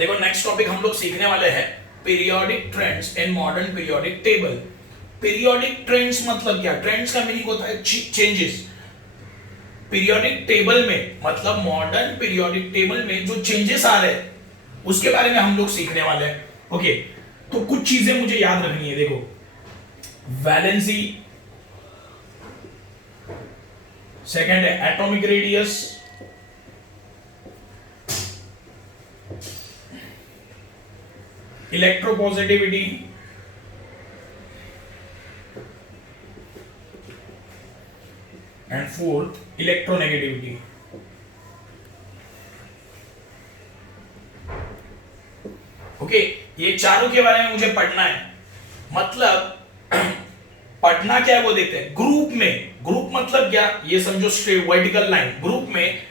देखो next topic हम लोग सीखने वाले हैं periodic trends in modern periodic table. Periodic trends मतलब क्या? ट्रेंड्स का मीनिंग होता है चेंजेस। पीरियोडिक टेबल में मतलब मॉडर्न पीरियोडिक टेबल में जो चेंजेस आ रहे हैं उसके बारे में हम लोग सीखने वाले हैं। ओके, तो कुछ चीजें मुझे याद रखनी है। देखो, वैलेंसी, सेकंड है atomic radius, electropositivity, and fourth electronegativity. Okay, ये चारों के बारे में मुझे पढ़ना है। मतलब पढ़ना क्या है वो देखते हैं। ग्रुप में, ग्रुप मतलब क्या ये समझो, स्ट्रेट वर्टिकल लाइन। ग्रुप में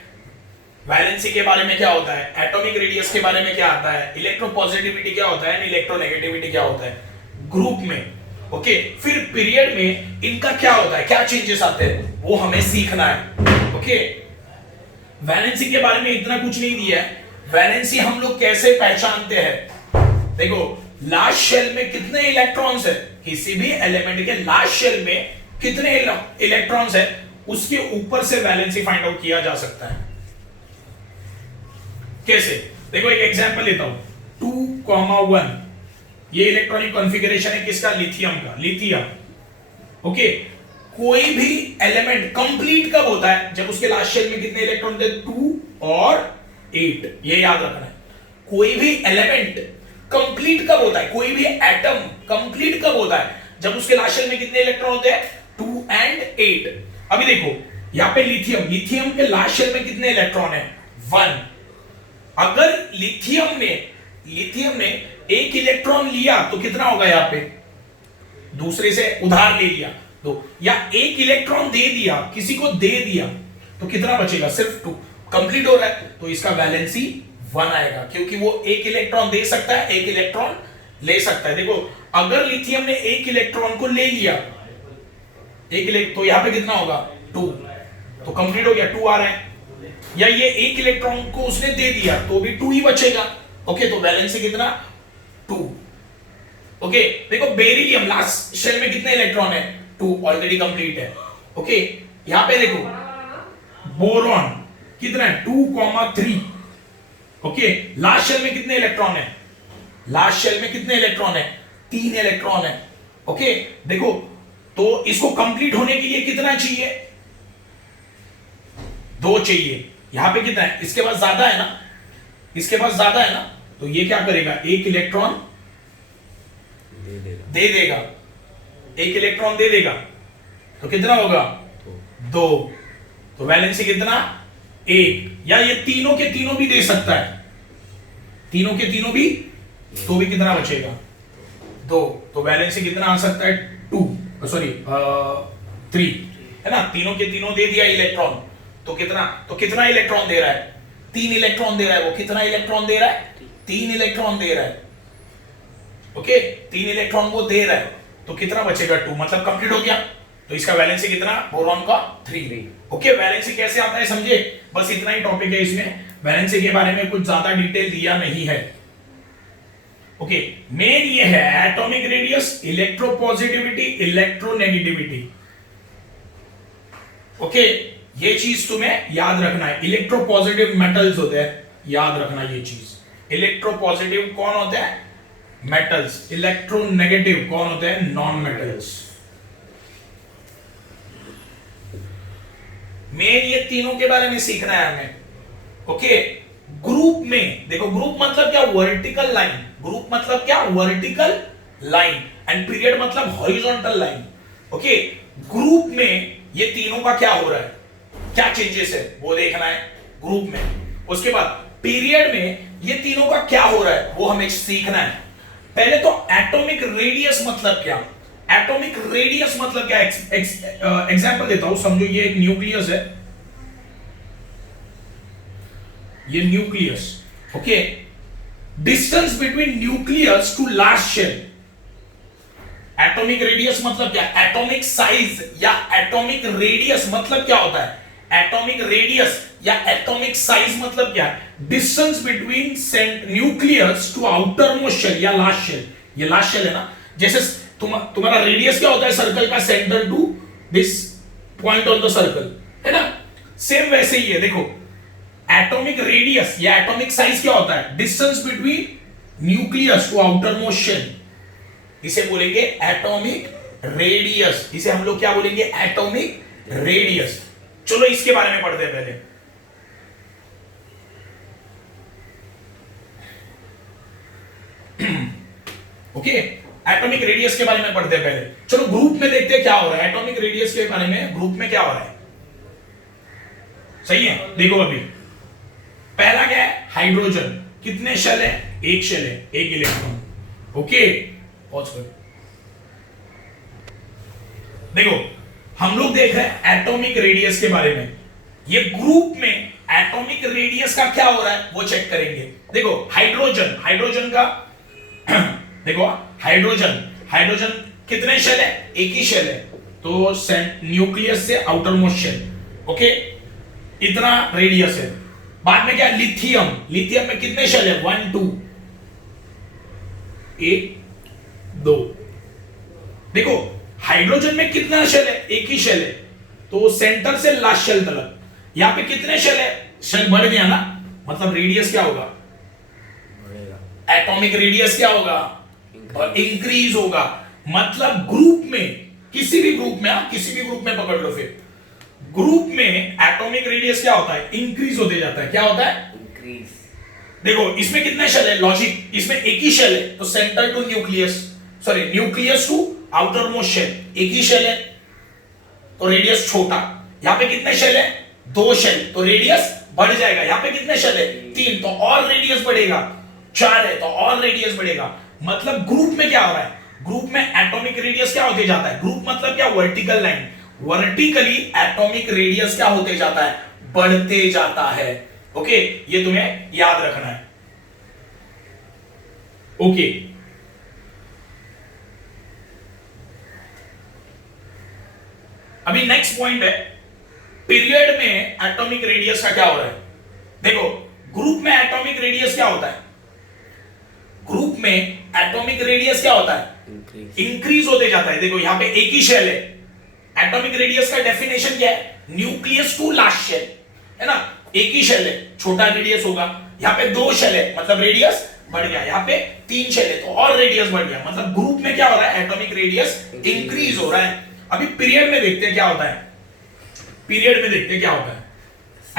वैलेंसी के बारे में क्या होता है, एटॉमिक रेडियस के बारे में क्या आता है, इलेक्ट्रोपॉजिटिविटी क्या होता है, इलेक्ट्रोनेगेटिविटी क्या होता है ग्रुप में। ओके, फिर पीरियड में इनका क्या होता है, क्या चेंजेस आते हैं वो हमें सीखना है। ओके, वैलेंसी के बारे में इतना कुछ नहीं दिया है। वैलेंसी हम लोग कैसे पहचानते हैं? देखो, लास्ट शेल में कितने इलेक्ट्रॉन्स है, किसी भी एलिमेंट के लास्ट शेल में कितने इलेक्ट्रॉन्स है उसके ऊपर से वैलेंसी फाइंड आउट किया जा सकता है। कैसे? देखो एक एग्जांपल लेता हूं, 2,1 ये इलेक्ट्रॉनिक कॉन्फ़िगरेशन है किसका, लिथियम का, लिथियम। ओके, कोई भी एलिमेंट कंप्लीट कब होता है, जब उसके लास्ट शेल में कितने इलेक्ट्रॉन थे, 2 और 8, ये याद रखना है। कोई भी एलिमेंट कंप्लीट कब होता है, कोई भी एटम कंप्लीट कब होता है, जब उसके लास्ट शेल में कितने इलेक्ट्रॉन होते हैं, 2 और 8। अभी देखो यहां पे लिथियम, लिथियम के लास्ट शेल में कितने इलेक्ट्रॉन है, 1। अगर लिथियम ने एक इलेक्ट्रॉन लिया तो कितना होगा, यहां पे दूसरे से उधार ले लिया तो, या एक इलेक्ट्रॉन दे दिया, किसी को दे दिया तो कितना बचेगा, सिर्फ 2। कंप्लीट हो रहा है तो इसका वैलेंसी 1 आएगा, क्योंकि वो एक इलेक्ट्रॉन दे सकता है, एक इलेक्ट्रॉन ले सकता है। देखो, अगर लिथियम ने एक इलेक्ट्रॉन को ले लिया, तो यहां पे कितना होगा, 2, तो कंप्लीट हो गया, 2 आ रहा है। या ये एक इलेक्ट्रॉन को उसने दे दिया तो भी 2 ही बचेगा। ओके, तो वैलेंसी कितना, 2। ओके, देखो बेरिलियम लास्ट शेल में कितने इलेक्ट्रॉन है, 2, ऑलरेडी कंप्लीट है। ओके, यहां पे देखो बोरॉन कितना है, 2,3। ओके, लास्ट शेल में कितने इलेक्ट्रॉन है, लास्ट शेल में कितने इलेक्ट्रॉन है, 3 इलेक्ट्रॉन है। ओके, देखो तो इसको कंप्लीट होने के लिए कितना चाहिए, 2 चाहिए। यहां पे कितना है, इसके पास ज्यादा है ना, इसके पास ज्यादा है ना, तो ये क्या करेगा, एक इलेक्ट्रॉन दे देगा, एक इलेक्ट्रॉन दे देगा, तो कितना होगा, 2। तो वैलेंसी कितना, 1। या ये तीनों के तीनों भी दे सकता है, तीनों के तीनों भी, तो भी कितना बचेगा, 2। तो वैलेंसी कितना आ सकता है, 2, सॉरी 3 है ना। तीनों के तीनों दे दिया इलेक्ट्रॉन, तो कितना इलेक्ट्रॉन दे रहा है, 3 इलेक्ट्रॉन दे रहा है। वो कितना इलेक्ट्रॉन दे रहा है, 3 इलेक्ट्रॉन दे रहा है। ओके, 3 इलेक्ट्रॉन वो दे रहा है, तो कितना बचेगा, 2, मतलब कंप्लीट हो गया। तो इसका वैलेंसी कितना, बोरॉन का 3। ओके, वैलेंसी कैसे आता है समझे, बस इतना ही टॉपिक है इसमें। वैलेंसी के बारे में कुछ ज्यादा डिटेल दिया नहीं है। ओके, मेन ये है atomic radius, electropositivity, electronegativity. Okay, ये चीज तुम्हें याद रखना है। इलेक्ट्रोपॉजिटिव मेटल्स होते हैं, याद रखना ये चीज। इलेक्ट्रोपॉजिटिव कौन होते हैं, मेटल्स। इलेक्ट्रोनेगेटिव कौन होते हैं, नॉन मेटल्स। मेन ये तीनों के बारे में सीखना है हमें। ओके, ग्रुप में देखो, ग्रुप मतलब क्या, वर्टिकल लाइन। ग्रुप मतलब क्या, वर्टिकल लाइन, एंड पीरियड मतलब हॉरिजॉन्टल लाइन। ओके, ग्रुप में ये तीनों का क्या हो रहा है, क्या चेंजेस है वो देखना है ग्रुप में। उसके बाद पीरियड में ये तीनों का क्या हो रहा है वो हमें सीखना है। पहले तो एटॉमिक रेडियस मतलब क्या, एटॉमिक रेडियस मतलब क्या, एग्जांपल देता हूं, समझो ये एक न्यूक्लियस है, ये nucleus. Okay, distance between nucleus to last shell. Atomic radius मतलब क्या, एटॉमिक साइज या एटॉमिक रेडियस मतलब क्या होता है, एटॉमिक रेडियस या एटॉमिक साइज मतलब क्या है, distance between nucleus to outer most shell या लास्ट शेल। ये लास्ट शेल है ना, जैसे तुम्हारा रेडियस क्या होता है सर्कल का, centre to this point on the circle, है ना। सेम वैसे ही है, देखो एटॉमिक रेडियस या एटॉमिक साइज क्या होता है, distance between nucleus to outer most shell, इसे बोलेंगे एटॉमिक रेडियस। इसे हम लोग क्या बोलेंगे, एटॉमिक रेडियस। चलो इसके बारे में पढ़ते हैं पहले। ओके, एटॉमिक रेडियस के बारे में पढ़ते हैं पहले। चलो ग्रुप में देखते हैं क्या हो रहा है एटॉमिक रेडियस के बारे में, ग्रुप में क्या हो रहा है। सही है, देखो अभी पहला क्या है, हाइड्रोजन, कितने शेल है, एक शेल है, एक इलेक्ट्रॉन। ओके, पॉज करो। देखो हम लोग देख रहे हैं एटॉमिक रेडियस के बारे में, ये ग्रुप में एटॉमिक रेडियस का क्या हो रहा है वो चेक करेंगे। देखो हाइड्रोजन का देखो हाइड्रोजन कितने शेल है, एक ही शेल है, तो न्यूक्लियस से आउटर मोस्ट शेल। ओके, इतना रेडियस है। बाद में क्या, लिथियम में कितने शेल है, 1 2 1 2। देखो हाइड्रोजन में कितना शेल है, एक ही शेल है, तो सेंटर से लास्ट शेल तक यहां पे कितने शेल है, शेल बढ़ गया ना, मतलब रेडियस क्या होगा, एटॉमिक रेडियस क्या होगा, इंक्रीज होगा। मतलब ग्रुप में, किसी भी ग्रुप में पकड़ लो, फिर ग्रुप में एटॉमिक रेडियस क्या होता है, इंक्रीज होते जाता है। क्या होता है, इंक्रीज। देखो इसमें कितने शेल है, लॉजिक, इसमें एक ही शेल है, तो centre to nucleus to outer most shell, एक ही शेल है तो रेडियस छोटा। यहां पे कितने शेल है, 2 शेल, तो रेडियस बढ़ जाएगा। यहां पे कितने शेल है, 3, तो और रेडियस बढ़ेगा। 4 है तो और रेडियस बढ़ेगा। मतलब ग्रुप में क्या हो रहा है, ग्रुप में एटॉमिक रेडियस क्या होते जाता है, ग्रुप मतलब क्या, vertical line, vertically atomic radius क्या होते जाता है, बढ़ते जाता है। ओके, ये तुम्हें याद रखना है। ओके, अभी नेक्स्ट पॉइंट है, पीरियड में एटॉमिक रेडियस का क्या हो रहा है। देखो ग्रुप में एटॉमिक रेडियस क्या होता है, ग्रुप में एटॉमिक रेडियस क्या होता है, इंक्रीज होते जाता है। देखो यहां पे एक ही शेल है, एटॉमिक रेडियस का डेफिनेशन क्या है, न्यूक्लियस टू लास्ट शेल, है ना, एक ही शेल है, छोटा रेडियस होगा। यहां पे 2 शेल है, मतलब रेडियस बढ़ गया। यहां पे 3 शेल है तो और रेडियस बढ़ गया। मतलब ग्रुप में क्या हो रहा है, एटॉमिक रेडियस इंक्रीज हो रहा है। अभी पीरियड में देखते हैं क्या होता है, पीरियड में देखते हैं क्या होता है,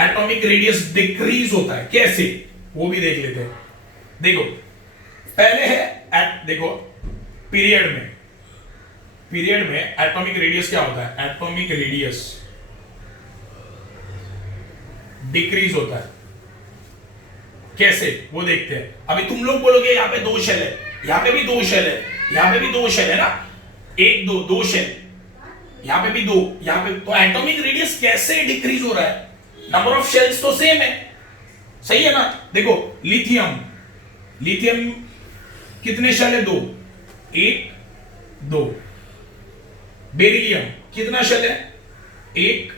एटॉमिक रेडियस डिक्रीज होता है। कैसे, वो भी देख लेते हैं। देखो पहले है देखो पीरियड में एटॉमिक रेडियस क्या होता है, एटॉमिक रेडियस डिक्रीज होता है। कैसे, वो देखते हैं। अभी तुम लोग बोलोगे यहां पे 2 शेल है, यहां पे भी 2 शेल है, यहां पे भी 2 शेल है ना, 1 2 शेल, यहां पे भी 2, यहां पे, तो एटॉमिक रेडियस कैसे डिक्रीज हो रहा है, नंबर ऑफ शेल्स तो सेम है, सही है ना। देखो लिथियम कितने शेल है, 2 1 2। बेरिलियम कितना शेल है, 1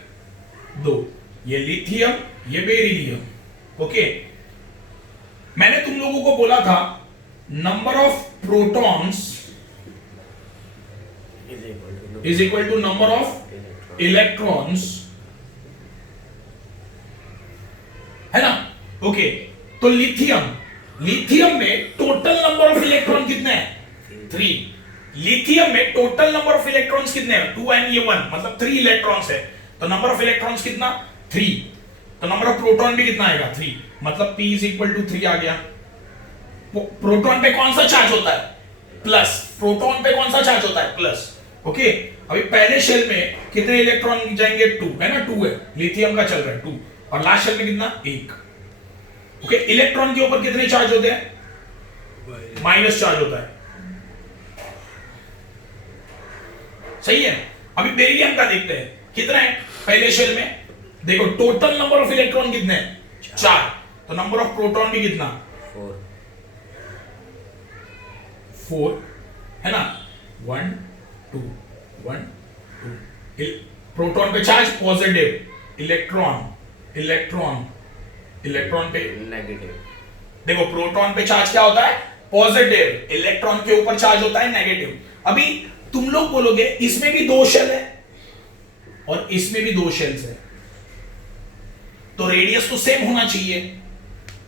2। ये लिथियम, ये बेरिलियम। ओके, मैंने तुम लोगों को बोला था number of protons is equal to number of electrons, है ना। ओके, तो लिथियम में टोटल नंबर ऑफ इलेक्ट्रॉन कितने हैं, 3। लिथियम में टोटल नंबर ऑफ इलेक्ट्रॉन्स कितने हैं, 2 and ये 1, मतलब 3 इलेक्ट्रॉन्स है। तो नंबर ऑफ इलेक्ट्रॉन्स कितना, 3। तो नंबर ऑफ प्रोटॉन भी कितना आएगा, 3। मतलब P is equal to 3 आ गया। प्रोटॉन पे कौन सा चार्ज होता है, प्लस। प्रोटॉन पे कौन सा चार्ज होता है, प्लस। ओके, अभी पहले शेल में कितने इलेक्ट्रॉन जाएंगे, 2 है ना, 2 है, लिथियम का चल रहा है 2, और लास्ट शेल में कितना, 1। ओके, इलेक्ट्रॉन के ऊपर कितने चार्ज होते हैं, माइनस चार्ज होता है, सही है। अभी बेरिलियम का देखते हैं, कितना है पहले शेल में, देखो टोटल नंबर ऑफ इलेक्ट्रॉन कितने हैं, 4। तो नंबर ऑफ प्रोटॉन भी कितना, 4 है ना, 1 2 1 2। प्रोटॉन पे चार्ज पॉजिटिव, इलेक्ट्रॉन इलेक्ट्रॉन पे नेगेटिव। देखो प्रोटॉन पे चार्ज क्या होता है, पॉजिटिव, इलेक्ट्रॉन के ऊपर चार्ज होता है नेगेटिव। अभी तुम लोग बोलोगे इसमें भी दो शेल है और इसमें भी दो शेल्स है, तो रेडियस तो सेम होना चाहिए,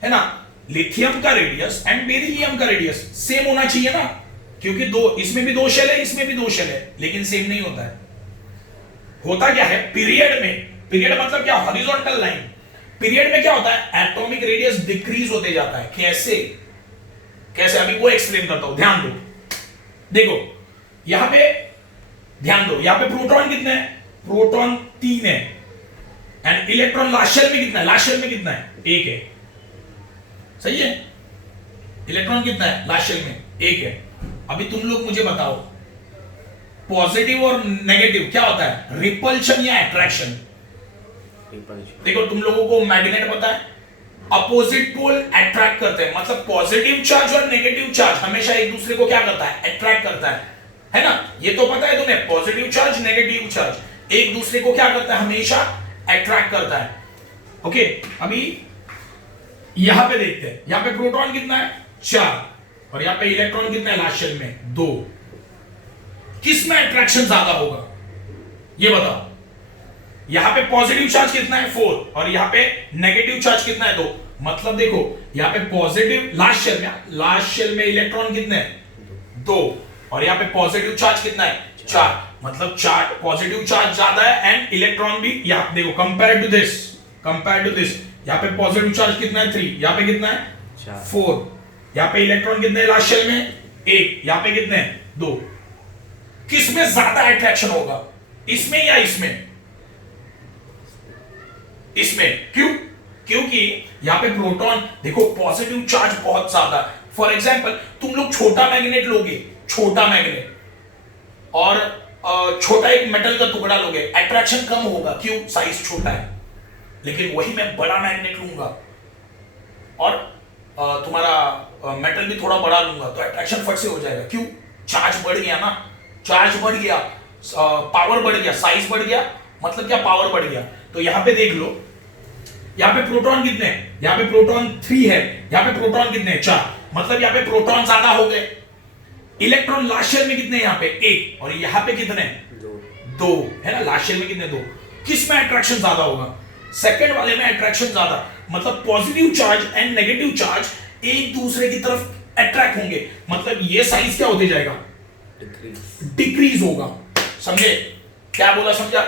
है ना। लिथियम का रेडियस एंड बेरिलियम का रेडियस सेम होना चाहिए ना, क्योंकि दो, इसमें भी दो शेल है, इसमें भी दो शेल है, लेकिन सेम नहीं होता है। होता क्या है पीरियड में, पीरियड मतलब क्या, हॉरिजॉन्टल लाइन। पीरियड में क्या होता है, एटॉमिक रेडियस डिक्रीज होते जाता है। कैसे कैसे अभी वो एक्सप्लेन करता हूं, ध्यान दो। देखो यहां पे ध्यान दो, यहां पे प्रोटॉन कितने हैं, प्रोटॉन 3 है, एंड इलेक्ट्रॉन लास्ट शेल में कितना है, लास्ट शेल में कितना है, 1 है, सही है। इलेक्ट्रॉन कितना है लास्ट शेल में, 1 है। अभी तुम लोग मुझे बताओ पॉजिटिव और नेगेटिव क्या होता है, रिपल्शन या अट्रैक्शन। देखो तुम लोगों को मैग्नेट पता है, अपोजिट पोल अट्रैक्ट करते हैं, मतलब पॉजिटिव चार्ज और नेगेटिव चार्ज हमेशा एक दूसरे को क्या करता है, अट्रैक्ट करता है ना। ये तो पता है तुम्हें, पॉजिटिव चार्ज नेगेटिव चार्ज एक दूसरे को क्या करता है, हमेशा अट्रैक्ट करता है। ओके, अभी यहां पे देखते हैं, यहां पे प्रोटॉन कितना है, 4, और यहां पे इलेक्ट्रॉन कितना है लास्ट शेल में, 2। किस में अट्रैक्शन ज्यादा होगा ये बताओ। यहां पे पॉजिटिव चार्ज कितना है, 4, और यहां पे नेगेटिव चार्ज कितना है, 2। मतलब देखो यहां पे पॉजिटिव लास्ट शेल में इलेक्ट्रॉन कितने हैं, 2, और यहां पे पॉजिटिव चार्ज कितना है, 4। मतलब चार्ज, पॉजिटिव चार्ज ज्यादा है एंड इलेक्ट्रॉन भी, यहां देखो कंपेयर टू दिस, यहां पे पॉजिटिव चार्ज कितना है, 3, यहां पे कितना है 4, यहां पे इलेक्ट्रॉन कितने हैं लास्ट शेल में, 1, यहां पे कितने हैं 2। किसमें ज्यादा अट्रैक्शन होगा, इसमें या इसमें, इसमें। क्यों, क्योंकि यहां पे प्रोटॉन देखो पॉजिटिव चार्ज बहुत ज्यादा। फॉर एग्जांपल तुम लोग छोटा मैग्नेट लोगे, छोटा मैग्नेट, और छोटा एक मेटल का टुकड़ा लोगे, अट्रैक्शन कम होगा, क्यों, साइज छोटा है। लेकिन वही मैं बड़ा मैग्नेट लूंगा और तुम्हारा मेटल भी थोड़ा बड़ा लूंगा, तो अट्रैक्शन फट से हो जाएगा, क्यों, चार्ज बढ़ गया ना, चार्ज बढ़ गया, पावर बढ़ गया, साइज बढ़ गया, मतलब क्या, पावर बढ़ गया। तो यहां पे देख लो, यहां पे प्रोटॉन कितने हैं, यहां पे प्रोटॉन 3 है, यहां पे प्रोटॉन कितने हैं, 4, मतलब यहां पे प्रोटॉन ज्यादा हो गए। इलेक्ट्रॉन लास्ट शेल में कितने हैं, यहां पे 1, और यहां पे कितने, 2 है ना, लास्ट शेल में कितने, 2। किस में अट्रैक्शन ज्यादा होगा, सेकंड वाले में अट्रैक्शन ज्यादा, मतलब positive charge and negative charge एक दूसरे की तरफ अट्रैक्ट होंगे, मतलब ये साइज क्या होते जाएगा, डिक्रीज होगा। समझे क्या बोला, समझा।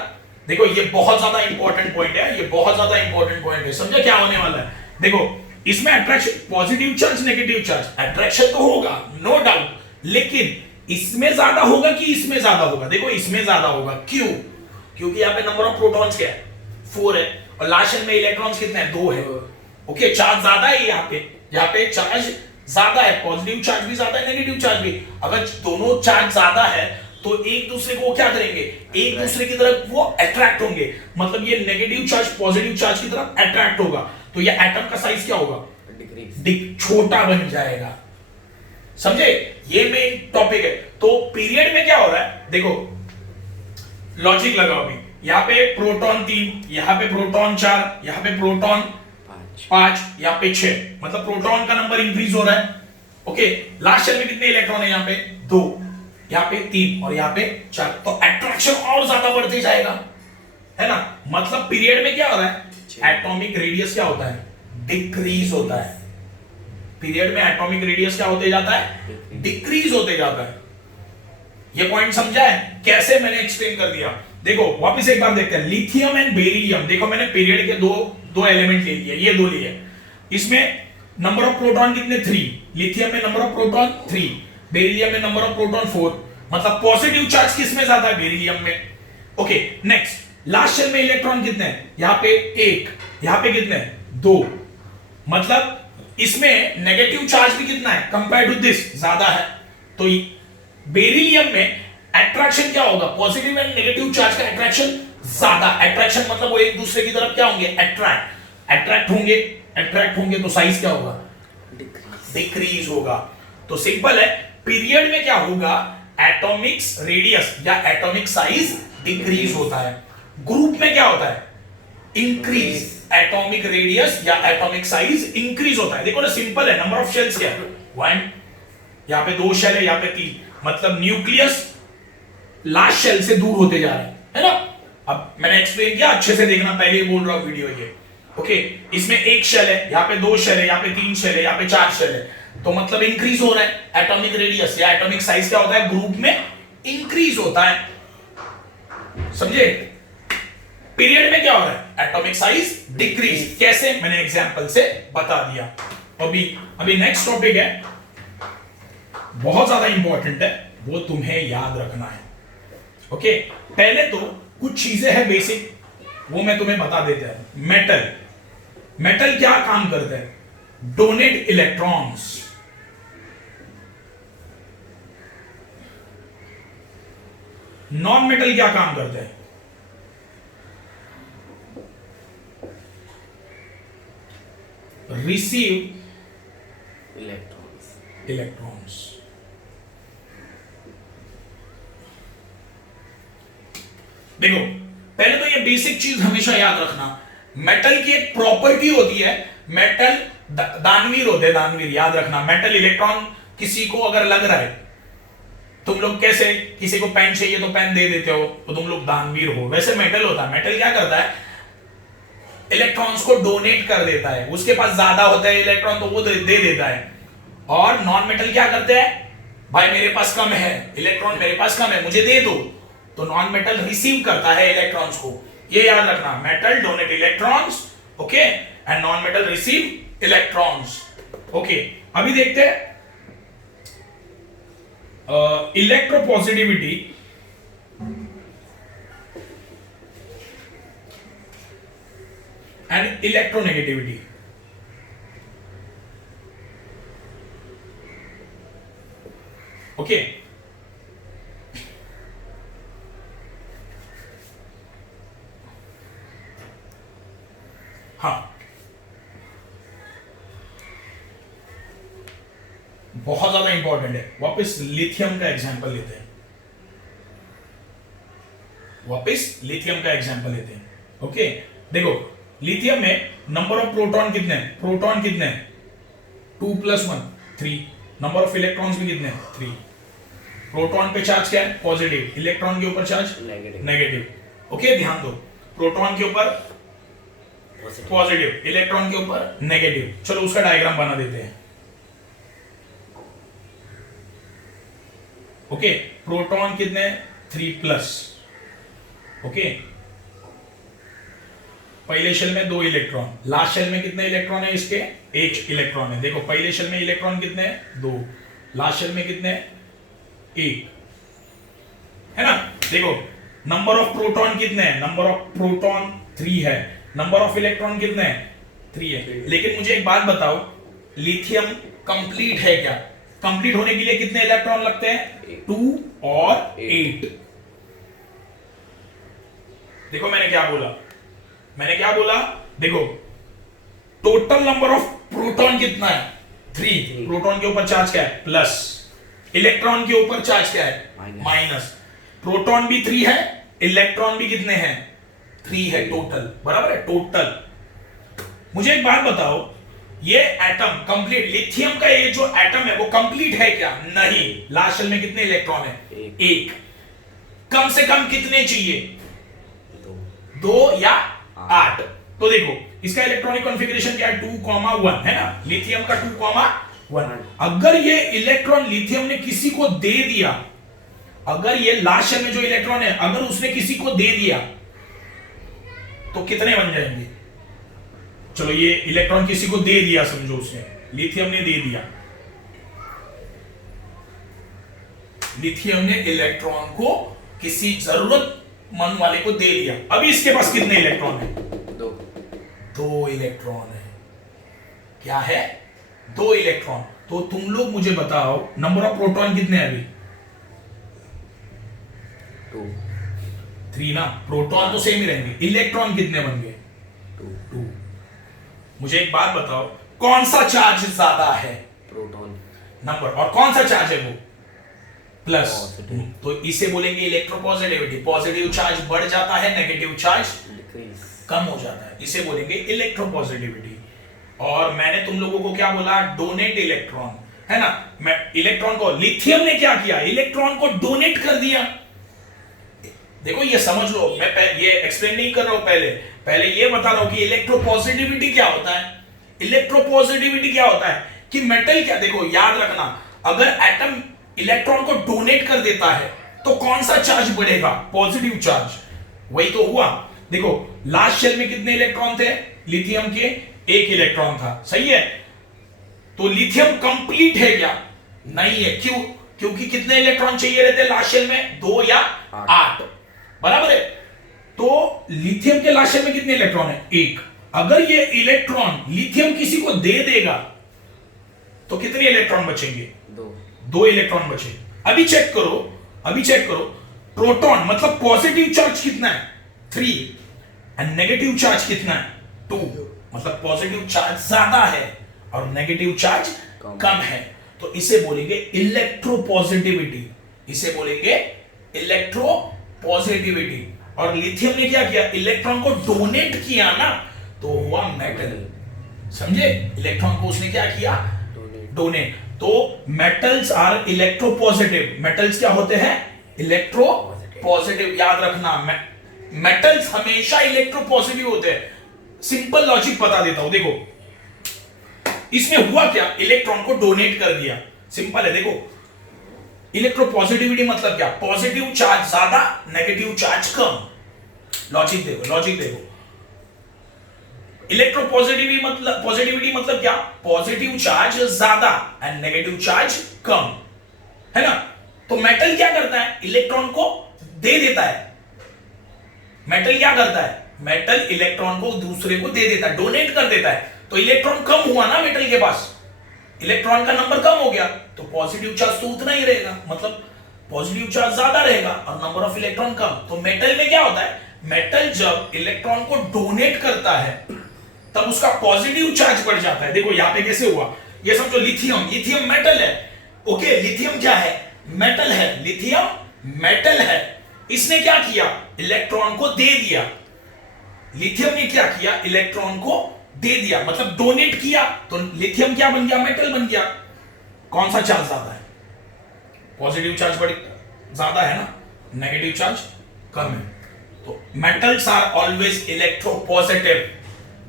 देखो ये बहुत ज्यादा इंपॉर्टेंट पॉइंट है, ये बहुत ज्यादा इंपॉर्टेंट पॉइंट है, समझा क्या होने वाला है। देखो इसमें attraction, positive charge negative charge, attraction तो होगा नो डाउट, लेकिन इसमें ज्यादा होगा कि इसमें ज्यादा होगा, देखो इसमें ज्यादा होगा। क्यों, क्योंकि यहाँ पे नंबर ऑफ प्रोटॉन्स क्या है, 4 है, और लास्ट शेल में इलेक्ट्रॉन्स कितने हैं, 2 है। ओके, चार्ज ज्यादा है यहाँ पे चार्ज ज्यादा है, पॉजिटिव चार्ज भी ज्यादा है, नेगेटिव चार्ज भी। अगर दोनों चार्ज ज्यादा है तो एक दूसरे को क्या करेंगे, एक दूसरे की तरफ वो अट्रैक्ट होंगे, मतलब ये नेगेटिव चार्ज पॉजिटिव चार्ज की तरफ अट्रैक्ट होगा, तो ये एटम का साइज क्या होगा, छोटा बन जाएगा। समझे, ये मेन टॉपिक है। तो पीरियड में क्या हो रहा है, देखो लॉजिक लगाओ अभी, यहां पे प्रोटॉन 3, यहां पे प्रोटॉन 4, यहां पे प्रोटॉन 5, यहां पे 6, मतलब प्रोटॉन का नंबर इंक्रीज हो रहा है। ओके, लास्ट शेल में कितने इलेक्ट्रॉन है, यहां पे 2, यहां पे 3, और यहां पे 4, तो अट्रैक्शन और ज्यादा बढ़ते जाएगा, है ना। मतलब पीरियड में क्या हो रहा है, एटॉमिक रेडियस क्या होता है, डिक्रीज होता है। पीरियड में एटॉमिक रेडियस क्या होते जाता है, डिक्रीज होते जाता है। ये पॉइंट समझा है, कैसे मैंने एक्सप्लेन कर दिया। देखो वापस एक बार देखते हैं, लिथियम एंड बेरिलियम। देखो मैंने पीरियड के दो एलिमेंट ले लिए, ये 2 लिए। इसमें नंबर ऑफ प्रोटॉन कितने, 3, लिथियम में नंबर ऑफ प्रोटॉन 3, बेरिलियम में नंबर ऑफ प्रोटॉन 4, मतलब पॉजिटिव चार्ज किसमें ज्यादा है, बेरिलियम में। ओके, नेक्स्ट, लास्ट शेल में इलेक्ट्रॉन कितने हैं, यहां पे 1, यहां पे कितने हैं, 2, मतलब इसमें नेगेटिव चार्ज भी कितना है, कंपेयर टू दिस ज्यादा है। तो बेरिलियम में अट्रैक्शन क्या होगा, पॉजिटिव एंड नेगेटिव चार्ज का अट्रैक्शन ज्यादा, अट्रैक्शन मतलब वो एक दूसरे की तरफ क्या होंगे, अट्रैक्ट होंगे, तो साइज क्या होगा, डिक्रीज होगा। तो सिंपल है, पीरियड में क्या होगा, एटॉमिक रेडियस या एटॉमिक साइज डिक्रीज होता है, ग्रुप में क्या होता है, इंक्रीज। एटॉमिक रेडियस या एटॉमिक साइज इंक्रीज होता है। देखो ना, सिंपल है, नंबर ऑफ शेल्स क्या है 1, यहां पे 2 शेल है, यहां पे 3, मतलब न्यूक्लियस लास्ट शेल से दूर होते जा रहे है ना। अब मैंने एक्सप्लेन किया, अच्छे से देखना, पहले ही बोल रहा हूं वीडियो ये। ओके, इसमें 1 शेल है, यहां पे 2 शेल है, यहां पे 3 शेल है, यहां पे 4 शेल है, तो मतलब इंक्रीज हो रहा है। एटॉमिक रेडियस या एटॉमिक साइज क्या होता है, ग्रुप में इंक्रीज होता है, समझे। पीरियड में क्या हो रहा है, एटॉमिक साइज डिक्रीज। कैसे, मैंने एग्जांपल से बता दिया। अभी नेक्स्ट टॉपिक है, बहुत ज्यादा इंपॉर्टेंट है, वो तुम्हें याद रखना है। ओके, पहले तो कुछ चीजें हैं बेसिक, वो मैं तुम्हें बता देता हूं। मेटल क्या काम करता है, डोनेट इलेक्ट्रॉन्स। नॉन मेटल क्या काम करता है, रिसीव इलेक्ट्रॉन्स। देखो, पहले तो ये बेसिक चीज हमेशा याद रखना, मेटल की एक प्रॉपर्टी होती है, मेटल दानवीर होते हैं, दानवीर याद रखना। मेटल इलेक्ट्रॉन किसी को अगर लग रहा है, तुम लोग कैसे किसी को पेन चाहिए तो पेन दे देते हो, तो तुम लोग दानवीर हो, वैसे मेटल होता है। मेटल क्या करता है, इलेक्ट्रॉन्स को डोनेट कर देता है, उसके पास ज्यादा होता है इलेक्ट्रॉन तो वो दे देता है। और नॉन मेटल क्या करते हैं, भाई मेरे पास कम है इलेक्ट्रॉन, मेरे पास कम है, मुझे दे दो, तो नॉन मेटल रिसीव करता है इलेक्ट्रॉन्स को। ये याद रखना, metal donate electrons, okay, and non metal receive electrons. Okay, अभी देखते हैं इलेक्ट्रोपॉजिटिविटी एंड इलेक्ट्रोनेगेटिविटी। ओके, हाँ, बहुत ज्यादा इंपॉर्टेंट है। वापस लिथियम का एग्जांपल लेते हैं, ओके। देखो, लिथियम में नंबर ऑफ प्रोटॉन कितने हैं, 2 + 1 3, नंबर ऑफ इलेक्ट्रॉन्स भी कितने हैं 3। प्रोटॉन पे चार्ज क्या है, पॉजिटिव, इलेक्ट्रॉन के ऊपर चार्ज नेगेटिव। ओके, ध्यान दो, प्रोटॉन के ऊपर पॉजिटिव, इलेक्ट्रॉन के ऊपर नेगेटिव। चलो उसका डायग्राम बना देते हैं। ओके, प्रोटॉन कितने, 3+, ओके। पहले शेल में 2 इलेक्ट्रॉन, लास्ट शेल में कितने इलेक्ट्रॉन है इसके, 1 इलेक्ट्रॉन है। देखो, पहले शेल में इलेक्ट्रॉन कितने हैं, 2, लास्ट शेल में कितने, 1 है ना। देखो, नंबर ऑफ प्रोटॉन कितने हैं, नंबर ऑफ प्रोटॉन 3 है, नंबर ऑफ इलेक्ट्रॉन कितने हैं 3 है। लेकिन मुझे एक बात बताओ, लिथियम कंप्लीट है क्या, कंप्लीट होने के लिए कितने इलेक्ट्रॉन लगते हैं, 2 और 8। देखो मैंने क्या बोला, देखो टोटल नंबर ऑफ प्रोटॉन कितना है, 3। प्रोटॉन के ऊपर चार्ज क्या है, प्लस, इलेक्ट्रॉन के ऊपर चार्ज क्या है, माइनस। प्रोटॉन भी 3 है, इलेक्ट्रॉन भी कितने हैं, 3 है टोटल, बराबर है, टोटल। मुझे एक बात बताओ, ये एटम कंप्लीट, लिथियम का ये जो एटम है वो कंप्लीट है क्या, नहीं। लास्ट शेल में कितने इलेक्ट्रॉन है, 1। कम से कम कितने चाहिए, 2 या 8। तो देखो, इसका इलेक्ट्रॉनिक कॉन्फ़िगरेशन क्या है, 2,1 है ना, लिथियम का 2,1। अगर ये इलेक्ट्रॉन लिथियम ने किसी को दे दिया, अगर ये लास्ट शेल में जो इलेक्ट्रॉन है अगर उसने किसी को दे दिया, तो कितने बन जाएंगे। चलो, ये इलेक्ट्रॉन किसी को दे दिया, समझो उसने, लिथियम ने दे दिया, लिथियम ने इलेक्ट्रॉन को किसी जरूरतमंद वाले को दे दिया। अभी इसके पास कितने इलेक्ट्रॉन है, 2 इलेक्ट्रॉन है। क्या है, 2 इलेक्ट्रॉन। तो तुम लोग मुझे बताओ, नंबर ऑफ प्रोटॉन कितने हैं अभी, 3 ना। प्रोटॉन तो सेम ही रहेंगे, इलेक्ट्रॉन कितने बन गए, 2। मुझे एक बात बताओ, कौन सा चार्ज ज्यादा है, प्रोटॉन नंबर, और कौन सा चार्ज है वो, प्लस। तो इसे बोलेंगे इलेक्ट्रोपॉजिटिविटी। पॉजिटिव चार्ज बढ़ जाता है, नेगेटिव चार्ज कम हो जाता है, इसे बोलेंगे इलेक्ट्रोपॉजिटिविटी। और मैंने तुम लोगों को क्या बोला, डोनेट इलेक्ट्रॉन, है ना। मैं इलेक्ट्रॉन को, लिथियम ने क्या किया, इलेक्ट्रॉन को डोनेट कर दिया। देखो ये समझ लो, मैं ये एक्सप्लेन नहीं कर रहा हूं, पहले ये बता रहा हूं कि इलेक्ट्रोपॉजिटिविटी क्या होता है। इलेक्ट्रोपॉजिटिविटी क्या होता है कि मेटल क्या, देखो याद रखना, अगर एटम इलेक्ट्रॉन को डोनेट कर देता है तो कौन सा चार्ज बढ़ेगा, पॉजिटिव चार्ज। वही तो हुआ, देखो लास्ट शेल में कितने इलेक्ट्रॉन थे, लिथियम के 1 इलेक्ट्रॉन था, सही है। तो लिथियम कंप्लीट है क्या, नहीं है, क्यों, क्योंकि कितने इलेक्ट्रॉन चाहिए रहते लास्ट शेल में, 2 या 8, बराबर है। तो लिथियम के लास्ट शेल में कितने इलेक्ट्रॉन है, 1। अगर ये इलेक्ट्रॉन लिथियम किसी को दे देगा तो कितने इलेक्ट्रॉन बचेंगे, 2 इलेक्ट्रॉन बचे। अभी चेक करो, प्रोटॉन मतलब पॉजिटिव चार्ज कितना है, 3, एंड नेगेटिव चार्ज कितना है, 2, मतलब पॉजिटिव चार्ज ज्यादा है और नेगेटिव चार्ज कम है। तो इसे बोलेंगे इलेक्ट्रोपॉजिटिविटी, इसे बोलेंगे इलेक्ट्रोपॉजिटिविटी। और लिथियम ने क्या किया, इलेक्ट्रॉन को डोनेट किया ना, तो हुआ मेटल, समझे। इलेक्ट्रॉन को उसने क्या किया, डोनेट। तो मेटल्स आर इलेक्ट्रोपॉजिटिव, मेटल्स क्या होते हैं, इलेक्ट्रोपॉजिटिव, याद रखना। मेटल्स हमेशा इलेक्ट्रोपॉजिटिव होते हैं। सिंपल लॉजिक बता देता हूं, देखो इसमें हुआ क्या, इलेक्ट्रॉन को डोनेट कर दिया, सिंपल है। देखो इलेक्ट्रोपॉजिटिविटी मतलब क्या, पॉजिटिव चार्ज ज्यादा, नेगेटिव चार्ज कम। लॉजिक देखो, पॉजिटिविटी मतलब क्या, पॉजिटिव चार्ज ज्यादा एंड नेगेटिव चार्ज कम, है ना। तो मेटल क्या करता है, इलेक्ट्रॉन को दे देता है। मेटल क्या करता है, मेटल इलेक्ट्रॉन को दूसरे को दे देता है, डोनेट कर देता है। तो इलेक्ट्रॉन कम हुआ ना मेटल के पास, इलेक्ट्रॉन का नंबर कम हो गया, तो पॉजिटिव चार्ज तो उतना ही रहेगा, मतलब पॉजिटिव चार्ज ज्यादा रहेगा और नंबर ऑफ इलेक्ट्रॉन कम। तो मेटल में क्या होता है, मेटल जब इलेक्ट्रॉन को डोनेट करता है तब उसका पॉजिटिव चार्ज बढ़ जाता है। देखो यहां पे कैसे हुआ, ये समझो, लिथियम मेटल है, ओके, लिथियम क्या है, मेटल है, लिथियम मेटल है। इसने क्या किया, इलेक्ट्रॉन को दे दिया, लिथियम ने क्या किया, इलेक्ट्रॉन को दे दिया, मतलब डोनेट किया, तो लिथियम क्या बन गया, मेटल बन गया। कौन सा चार्ज ज्यादा है, पॉजिटिव चार्ज ज्यादा है ना, नेगेटिव चार्ज कम है। तो metals are always electropositive,